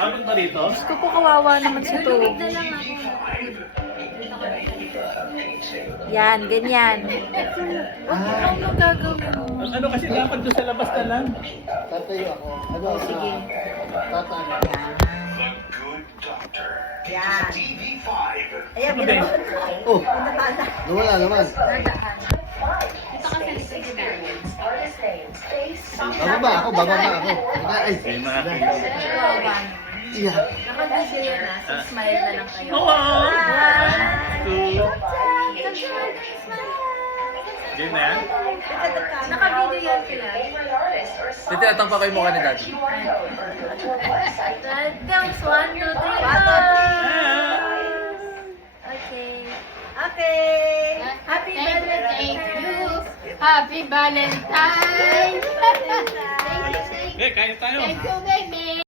Ano ba rito? Gusto ko kawawa naman si Toby. Na lang ako. Yan, ganyan. Ano mo gagawin mo? Ano kasi dapat doon sa labas na lang. Tatayo ako. Ano? Sige. Tatayo. Yan. Ayan, Ano ba yun? Oh, nawala naman. Nadaan. Ito kasi likod yung dahil. Bababa ako, bababa ako. Ay, May mga Kawawa. iya. Nakabigil yan na. So smile na lang kayo. Oo! Two. Game na yan? Naka-video yan sila. Titinatang pa kayo mukha ni Daddy. That counts 1, 2, 3, Okay. Okay. Happy Valentine's. Thank you. Happy Valentine's. Eh, kaya tayo. Thank you, baby.